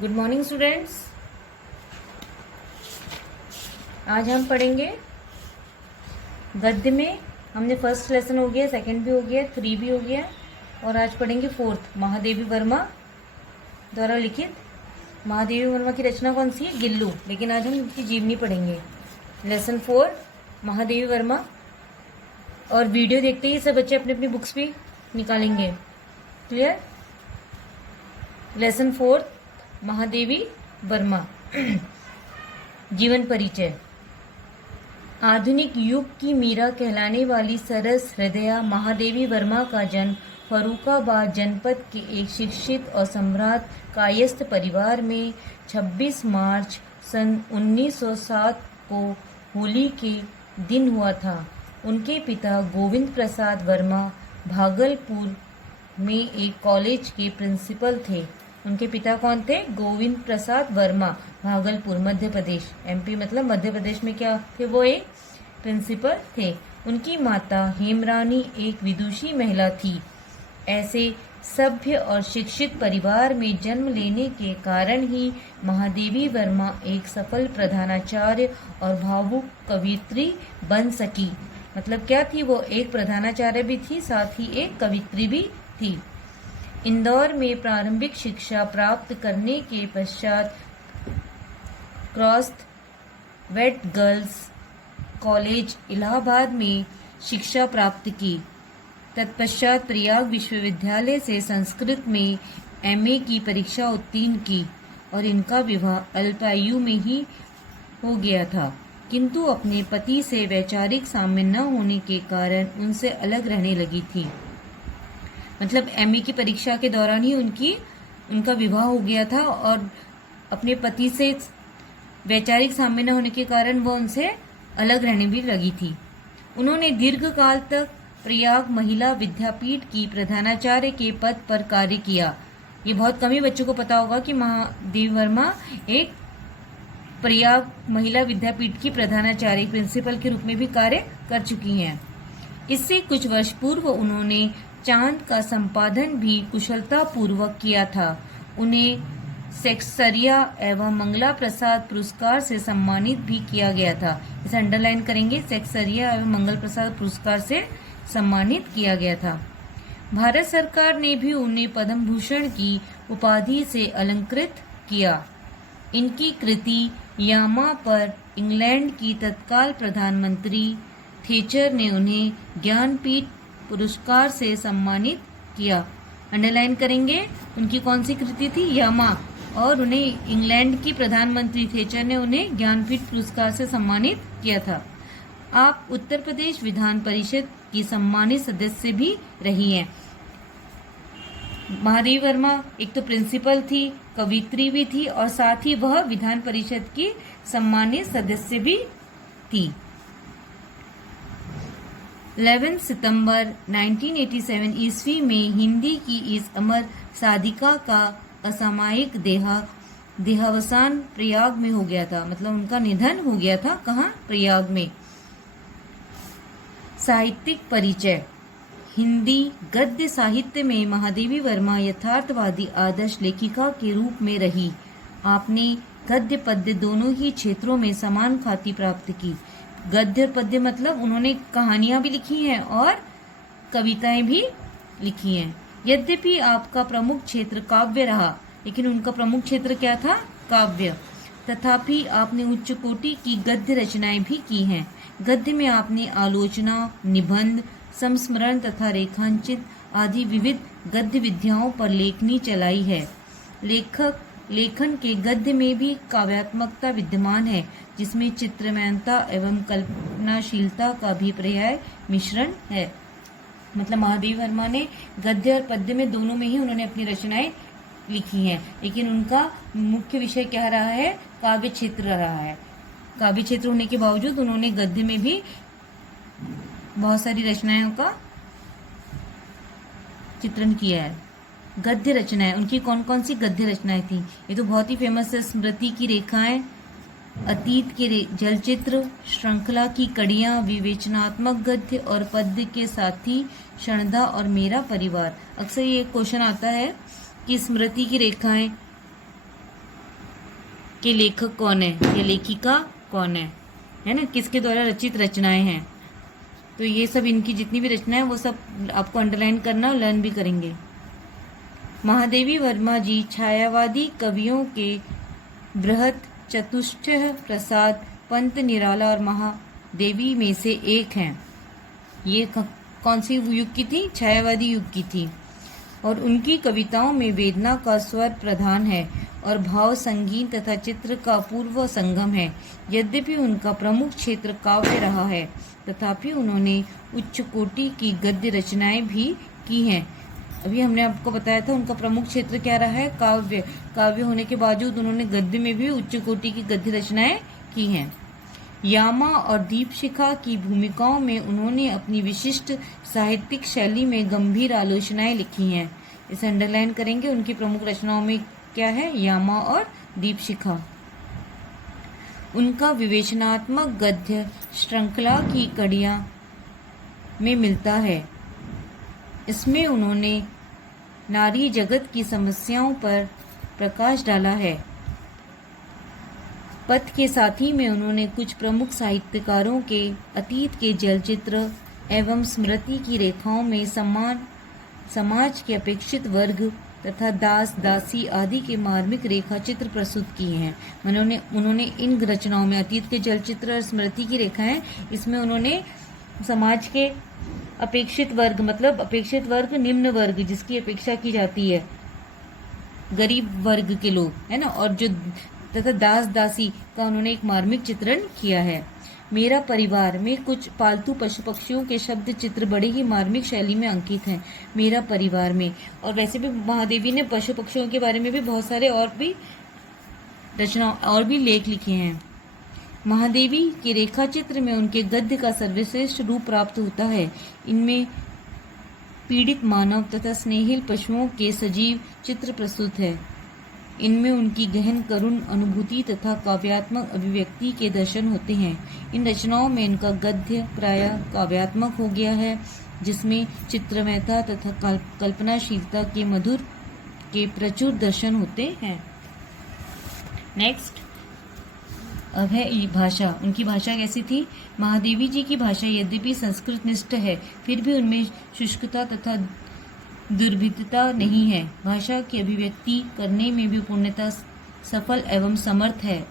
Good morning students. आज हम पढ़ेंगे गद्य में। हमने फर्स्ट लेसन हो गया, सेकंड भी हो गया, 3 भी हो गया और आज पढ़ेंगे 4th महादेवी वर्मा द्वारा लिखित। महादेवी वर्मा की रचना कौन सी है? गिल्लू। लेकिन आज हम उनकी जीवनी पढ़ेंगे। लेसन 4 महादेवी वर्मा। और वीडियो देखते ही सब बच्चे अपनी अपनी बुक्स भी निकालेंगे। क्लियर? लेसन 4 महादेवी वर्मा। जीवन परिचय। आधुनिक युग की मीरा कहलाने वाली सरस हृदया महादेवी वर्मा का जन्म फर्रुखाबाद जनपद के एक शिक्षित और सम्राट कायस्थ परिवार में 26 मार्च सन 1907 को होली के दिन हुआ था। उनके पिता गोविंद प्रसाद वर्मा भागलपुर में एक कॉलेज के प्रिंसिपल थे। उनके पिता कौन थे? गोविंद प्रसाद वर्मा, भागलपुर मध्य प्रदेश। एमपी मतलब मध्य प्रदेश में क्या थे? वो एक प्रिंसिपल थे। उनकी माता हेमरानी एक विदुषी महिला थी। ऐसे सभ्य और शिक्षित परिवार में जन्म लेने के कारण ही महादेवी वर्मा एक सफल प्रधानाचार्य और भावुक कवियत्री बन सकी। मतलब क्या थी? वो एक प्रधानाचार्य भी थी, साथ ही एक कवियत्री भी थी। इंदौर में प्रारंभिक शिक्षा प्राप्त करने के पश्चात Crosthwaite girls college Allahabad में शिक्षा प्राप्त की। तत्पश्चात प्रयाग विश्वविद्यालय से संस्कृत में एमए की परीक्षा उत्तीर्ण की और इनका विवाह अल्पायु में ही हो गया था, किंतु अपने पति से वैचारिक साम्य न होने के कारण उनसे अलग रहने लगी थी। मतलब एमए की परीक्षा के दौरान ही उनका विवाह हो गया था और अपने पति से वैचारिक साम्य न होने के कारण वह उनसे अलग रहने भी लगी थी। उन्होंने दीर्घ काल तक प्रयाग महिला विद्यापीठ की प्रधानाचार्य के पद पर कार्य किया। ये बहुत कम ही बच्चों को पता होगा कि महादेवी वर्मा एक प्रयाग महिला विद्यापीठ की प्रधानाचार्य प्रिंसिपल के रूप में भी कार्य कर चुकी हैं। इससे कुछ वर्ष पूर्व उन्होंने चांद का संपादन भी कुशलता पूर्वक किया था। उन्हें सेक्सरिया एवं मंगला प्रसाद पुरस्कार से सम्मानित भी किया गया था। इसे अंडरलाइन करेंगे, सेक्सरिया एवं मंगल प्रसाद पुरस्कार से सम्मानित किया गया था। भारत सरकार ने भी उन्हें पद्म भूषण की उपाधि से अलंकृत किया। इनकी कृति यामा पर इंग्लैंड की तत्काल प्रधानमंत्री थेचर ने उन्हें ज्ञानपीठ पुरस्कार से सम्मानित किया। अंडरलाइन करेंगे, उनकी कौन सी कृति थी? यामा। और उन्हें इंग्लैंड की प्रधानमंत्री थेचर ने उन्हें ज्ञानपीठ पुरस्कार से सम्मानित किया था। आप उत्तर प्रदेश विधान परिषद की सम्मानित सदस्य भी रही हैं। महादेवी वर्मा एक तो प्रिंसिपल थी, कवित्री भी थी और साथ ही वह विधान परिषद की सम्मानित सदस्य भी थी। 11 सितंबर 1987 ईस्वी में हिंदी की इस अमर साधिका का असामयिक देहावसान प्रयाग में हो गया था। मतलब उनका निधन हो गया था। कहाँ? प्रयाग में। साहित्यिक परिचय। हिंदी गद्य साहित्य में महादेवी वर्मा यथार्थवादी आदर्श लेखिका के रूप में रही। आपने गद्य पद्य दोनों ही क्षेत्रों में समान ख्याति प्राप्त की। गद्य और पद्य मतलब उन्होंने कहानियां भी लिखी हैं और कविताएं भी लिखी हैं। यद्यपि आपका प्रमुख क्षेत्र काव्य रहा, लेकिन उनका प्रमुख क्षेत्र क्या था? काव्य। तथापि आपने उच्च कोटि की गद्य रचनाएं भी की हैं। गद्य में आपने आलोचना, निबंध, संस्मरण तथा रेखांचित आदि विविध गद्य विद्याओं पर लेखनी चलाई है। लेखन के गद्य में भी काव्यात्मकता विद्यमान है, जिसमें चित्रमयता एवं कल्पनाशीलता का भी पर्याय मिश्रण है। मतलब महादेवी वर्मा ने गद्य और पद्य में दोनों में ही उन्होंने अपनी रचनाएं लिखी हैं, लेकिन उनका मुख्य विषय क्या रहा है? काव्य क्षेत्र रहा है। काव्य क्षेत्र होने के बावजूद उन्होंने गद्य में भी बहुत सारी रचनाओं का चित्रण किया है। गद्य रचनाएं, उनकी कौन कौन सी गद्य रचनाएं थी? ये तो बहुत ही फेमस है। स्मृति की रेखाएं, अतीत के जलचित्र, श्रृंखला की कड़ियां, विवेचनात्मक गद्य और पद्य के साथी, क्षणदा और मेरा परिवार। अक्सर ये क्वेश्चन आता है कि स्मृति की रेखाएं के लेखक कौन है या लेखिका कौन है ना, किसके द्वारा रचित रचनाएं हैं। तो ये सब इनकी जितनी भी रचनाएं वो सब आपको अंडरलाइन करना और लर्न भी करेंगे। महादेवी वर्मा जी छायावादी कवियों के बृहत चतुष्ट प्रसाद, पंत निराला और महादेवी में से एक हैं। ये कौन सी युग की थी? छायावादी युग की थी। और उनकी कविताओं में वेदना का स्वर प्रधान है और भाव, संगीत तथा चित्र का पूर्व संगम है। यद्यपि उनका प्रमुख क्षेत्र काव्य रहा है, तथापि उन्होंने उच्च कोटि की गद्य रचनाएं भी की हैं। अभी हमने आपको बताया था उनका प्रमुख क्षेत्र क्या रहा है? काव्य। काव्य होने के बावजूद उन्होंने गद्य में भी उच्च कोटि की गद्य रचनाएं की हैं। यामा और दीपशिखा की भूमिकाओं में उन्होंने अपनी विशिष्ट साहित्यिक शैली में गंभीर आलोचनाएं लिखी हैं। इसे अंडरलाइन करेंगे। उनकी प्रमुख रचनाओं में क्या है? यामा और दीपशिखा। उनका विवेचनात्मक गद्य श्रृंखला की कड़ियां में मिलता है। इसमें उन्होंने नारी जगत की समस्याओं पर प्रकाश डाला है। पथ के साथी में उन्होंने कुछ प्रमुख साहित्यकारों के अतीत के चलचित्र एवं स्मृति की रेखाओं में समाज के अपेक्षित वर्ग तथा दास दासी आदि के मार्मिक रेखा चित्र प्रस्तुत किए हैं। उन्होंने इन रचनाओं में अतीत के चलचित्र और स्मृति की रेखाएं, इसमें उन्होंने समाज के अपेक्षित वर्ग, मतलब अपेक्षित वर्ग निम्न वर्ग जिसकी अपेक्षा की जाती है, गरीब वर्ग के लोग, है ना, और जो तथा दास दासी का उन्होंने एक मार्मिक चित्रण किया है। मेरा परिवार में कुछ पालतू पशु पक्षियों के शब्द चित्र बड़े ही मार्मिक शैली में अंकित हैं। मेरा परिवार में, और वैसे भी महादेवी ने पशु पक्षियों के बारे में भी बहुत सारे और भी लेख लिखे हैं। महादेवी के रेखा चित्र में उनके गद्य का सर्वश्रेष्ठ रूप प्राप्त होता है। इनमें पीड़ित मानव तथा स्नेहिल पशुओं के सजीव चित्र प्रस्तुत है। इनमें उनकी गहन करुण अनुभूति तथा काव्यात्मक अभिव्यक्ति के दर्शन होते हैं। इन रचनाओं में इनका गद्य प्रायः काव्यात्मक हो गया है, जिसमें चित्रमयता तथा कल्पनाशीलता के प्रचुर दर्शन होते हैं। नेक्स्ट अब है भाषा। उनकी भाषा कैसी थी? महादेवी जी की भाषा यद्यपि संस्कृत निष्ठ है, फिर भी उनमें शुष्कता तथा दुर्भिदता नहीं है। भाषा की अभिव्यक्ति करने में भी पूर्णतः सफल एवं समर्थ है।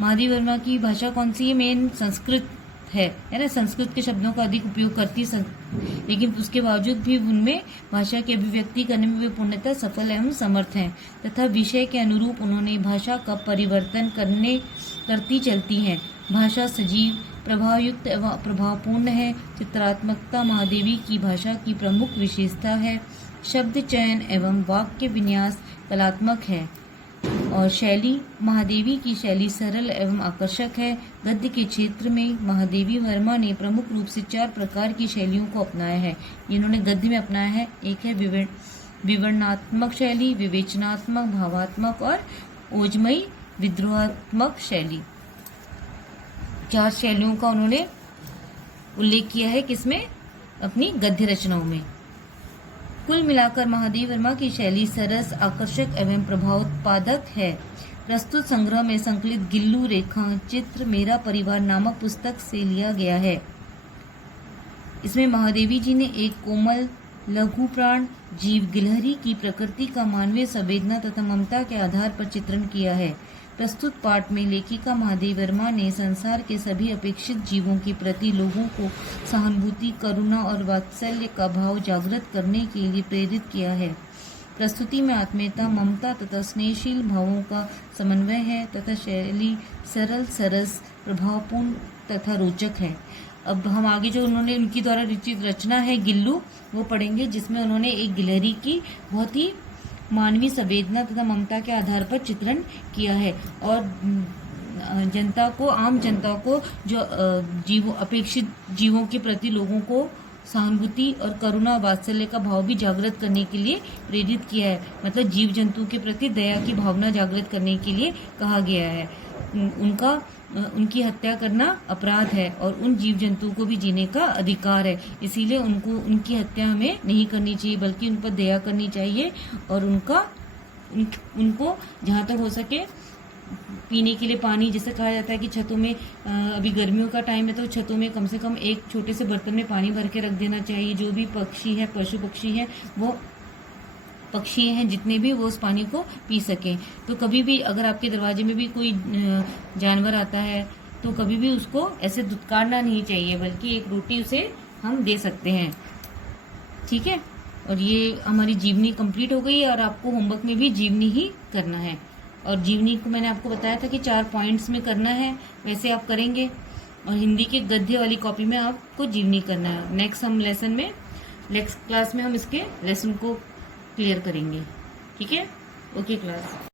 महादेवी वर्मा की भाषा कौन सी है? मेन संस्कृत है ना। संस्कृत के शब्दों का अधिक उपयोग करती, लेकिन उसके बावजूद भी उनमें भाषा की अभिव्यक्ति करने में वे पूर्णतः सफल एवं समर्थ हैं, तथा विषय के अनुरूप उन्होंने भाषा का परिवर्तन करती चलती हैं। भाषा सजीव, प्रभावयुक्त एवं प्रभावपूर्ण है। चित्रात्मकता महादेवी की भाषा की प्रमुख विशेषता है। शब्द चयन एवं वाक्य विन्यास कलात्मक है। और शैली, महादेवी की शैली सरल एवं आकर्षक है। गद्य के क्षेत्र में महादेवी वर्मा ने प्रमुख रूप से 4 प्रकार की शैलियों को अपनाया है। इन्होंने गद्य में अपनाया है। एक है विवरणात्मक शैली, विवेचनात्मक, भावात्मक और ओजमयी विद्रोहात्मक शैली। 4 शैलियों का उन्होंने उल्लेख किया है किसमें? अपनी गद्य रचनाओं में। कुल मिलाकर महादेवी वर्मा की शैली सरस, आकर्षक एवं प्रभावोत्पादक है। प्रस्तुत संग्रह में संकलित गिल्लू रेखा चित्र मेरा परिवार नामक पुस्तक से लिया गया है। इसमें महादेवी जी ने एक कोमल लघु प्राण जीव गिलहरी की प्रकृति का मानवीय संवेदना तथा ममता के आधार पर चित्रण किया है। प्रस्तुत पाठ में लेखिका महादेवी वर्मा ने संसार के सभी अपेक्षित जीवों के प्रति लोगों को सहानुभूति, करुणा और वात्सल्य का भाव जागृत करने के लिए प्रेरित किया है। प्रस्तुति में आत्मीयता, ममता तथा स्नेहशील भावों का समन्वय है तथा शैली सरल, सरस, प्रभावपूर्ण तथा रोचक है। अब हम आगे जो उन्होंने उनकी द्वारा रचित रचना है गिल्लू, वो पढ़ेंगे, जिसमें उन्होंने एक गिलहरी की बहुत ही मानवीय संवेदना तथा ममता के आधार पर चित्रण किया है और आम जनता को जो अपेक्षित जीवों के प्रति लोगों को सहानुभूति और करुणा वात्सल्य का भाव भी जागृत करने के लिए प्रेरित किया है। मतलब जीव जंतु के प्रति दया की भावना जागृत करने के लिए कहा गया है। उनकी हत्या करना अपराध है और उन जीव जंतु को भी जीने का अधिकार है, इसीलिए उनकी हत्या हमें नहीं करनी चाहिए, बल्कि उन पर दया करनी चाहिए और उनको जहाँ तक हो सके पीने के लिए पानी, जैसे कहा जाता है कि छतों में अभी गर्मियों का टाइम है तो छतों में कम से कम एक छोटे से बर्तन में पानी भर के रख देना चाहिए। जो भी पक्षी है, पशु पक्षी हैं, वो पक्षी हैं जितने भी, वो उस पानी को पी सकें। तो कभी भी अगर आपके दरवाजे में भी कोई जानवर आता है तो कभी भी उसको ऐसे दुत्कारना नहीं चाहिए, बल्कि एक रोटी उसे हम दे सकते हैं। ठीक है, और ये हमारी जीवनी कंप्लीट हो गई है, और आपको होमवर्क में भी जीवनी ही करना है। और जीवनी को मैंने आपको बताया था कि 4 पॉइंट्स में करना है, वैसे आप करेंगे। और हिंदी के गद्य वाली कॉपी में आपको जीवनी करना है। नेक्स्ट क्लास में हम इसके लेसन को क्लियर करेंगे। ठीक है, ओके क्लास।